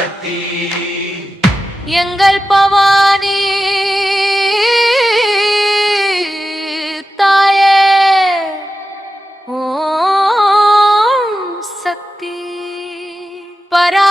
பராசக்தி எங்கள் பவானி தாயே ஓம் சக்தி பராசக்தி.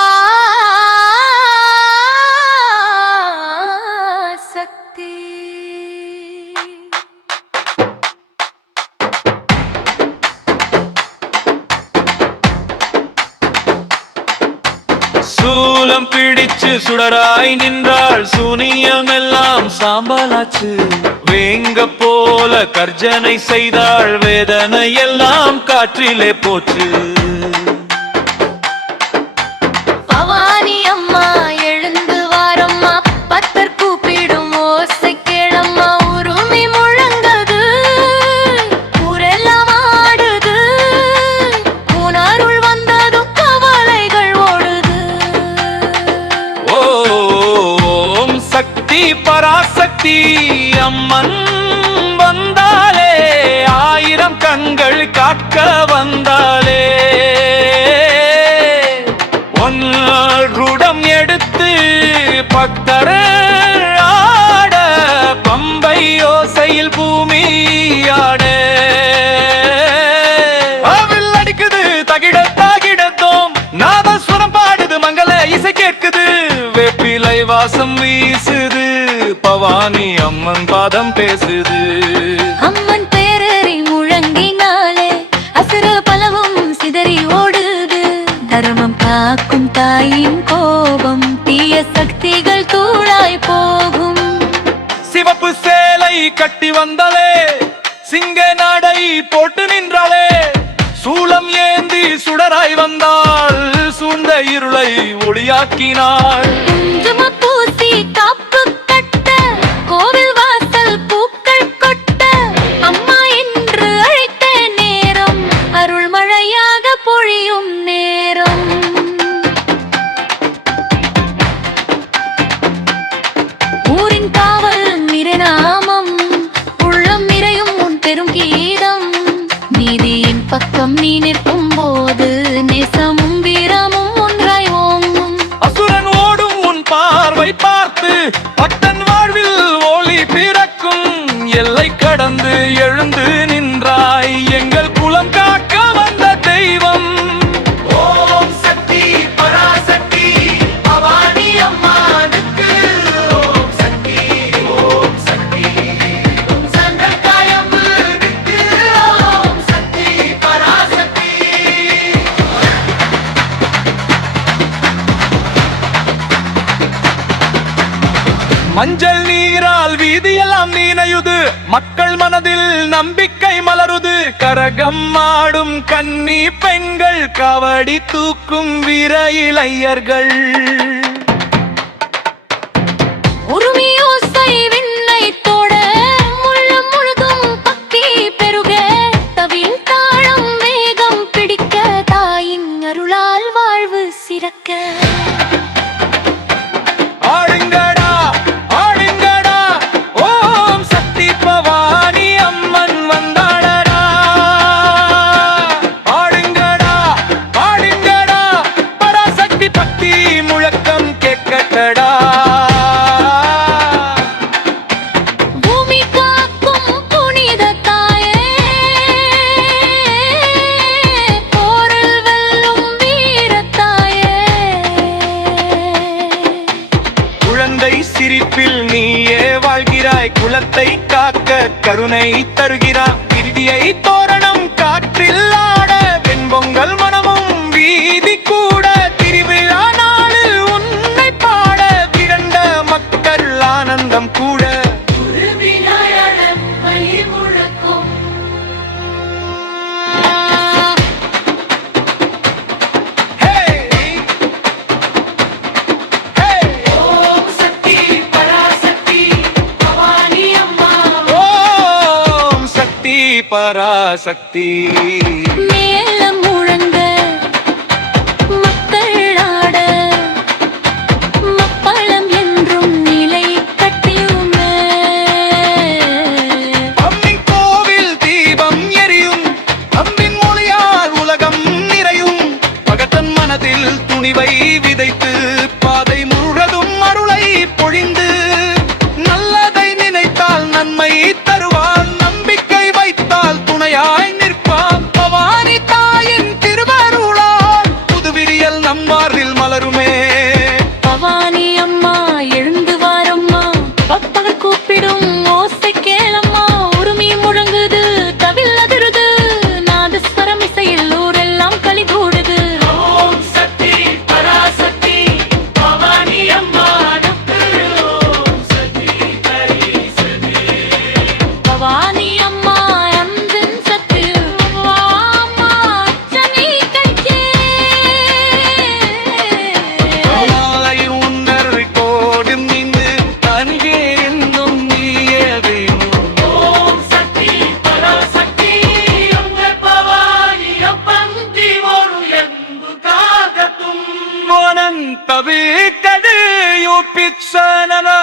சூலம் பிடிச்சு சுடராய் நின்றாள், சூனியம் எல்லாம் சாம்பலாச்சு. வேங்க போல கர்ஜனை செய்தாள், வேதனை எல்லாம் காற்றிலே போச்சு. பவானி அம்மா எழுந்து வாரம்மா, பத்தர் கூப்பிடும் ஓசை கேளம்மா. உருமி முழங்குது, ஊரெல்லாம் ஆடுது, உணருள் வந்ததும் கவலைகள் ஓடுது. ஓம் சக்தி பராசக்தி அம்மன் வந்தாலே, ஆயிரம் கண்கள் காக்க வந்தாலே. ஒன்றுடம் எடுத்து பக்தர் ஆட, பம்பை யோசையில் பூமி ஆட. அவில் அடிக்குது தகிட தாகிடத்தோம், நாதஸ்வரம் பாடுது, மங்கள இசை கேட்குது. வேப்பிலை வாசம் வீசுது, பவானி அம்மன் பாதம் பேசுது. அம்மன் பேரறி முழங்கினாலே அசுர பலவும் சிதறி ஓடுது. தர்மம் காக்கும் தாயின் கோபம், தீய சக்திகள் தூளாய் போகும். சிவப்பு சேலை கட்டி வந்தாலே, சிங்க நாடை போட்டு நின்றாளே. சூலம் ஏந்தி சுடராய் வந்தாள், சூழ்ந்த இருளை ஒளியாக்கினாள். குங்கும பூசி காப்பு கட்ட, கோவில் வாசல் பூக்கள் கொட்ட, அம்மா என்று அழைத்த நேரம் அருள் மழையாக பொழியும் நேரம். ஊரின் காவல் நிறநாமம், உள்ளம் நிறையும் உன் பெரும் கீதம். நீதியின் பக்கம் நீ நிற்கும் போது, நேசமும் வீரமும் ஒன்றாய் ஓங்கும். அசுரன் ஓடும் உன் பார்வை பார்த்து, பக்தன் வாழ்வில் ஒளி பிறக்கும். எல்லை கடந்து எழுந்து நின்றாய், எங்கள் குலம் காக்க வந்த தெய்வம். ஓம் சக்தி பராசக்தி பவானி அம்மானுக்கு ஓம் சக்தி ஓம் சக்தி. சண்டக்காயம்மனுக்கு ஓம் சக்தி பராசக்தி. மஞ்சள் நீரால் வீதியெல்லாம் நீனையுது, மக்கள் மனதில் நம்பிக்கை மலருது. கரகம் ஆடும் கன்னி பெண்கள், காவடி தூக்கும் வீர இளையர்கள். உருமியோசை விண்ணை தோட, முள்ளம் முழுதும் பக்தி பெருக. தவில் தாளம் வேகம் பிடிக்க, தாயின் அருளால் வாழ்வு சிறக்க. ஆடுங்கடா ஆடுங்கடா, ஓம் சக்தி பவானி அம்மன் வந்தாடடா. ஆடுங்கடா ஆடுங்கடா, பராசக்தி பக்தி முழக்கம் கேட்கட்டடா. பூமி காக்கும் புனித தாயே, போரில் வெல்லும் வீரத்தாயே. குழந்தை சிரிப்பில் நீயே வாழ்கிறாய், குலத்தை காக்க கருணை தருகிறாய். இறுதியை தோரணம் காற்றில் ஆட, வெண்பொங்கல் மனமும் வீதி கூட. திருவிழா நாளில் உன்னை பாட, விரண்ட மக்கள் ஆனந்தம் கூட. விநாயகன் மயிர் முழக்கும். Hey! Hey! ஓம் சக்தி பராசக்தி பவானி அம்மா. ஓம் சக்தி பராசக்தி. மேளம் முழங்க, மக்கள் ஆட, மப்பளம் என்றும் நிலை கட்டியுமே. அம்மின் கோவில் தீபம் எரியும், அம்பின் மொழியால் உலகம் நிறையும். பகத்தன் மனதில் துணிவை விதைத்து सनन तभी कभी यूं पिछनना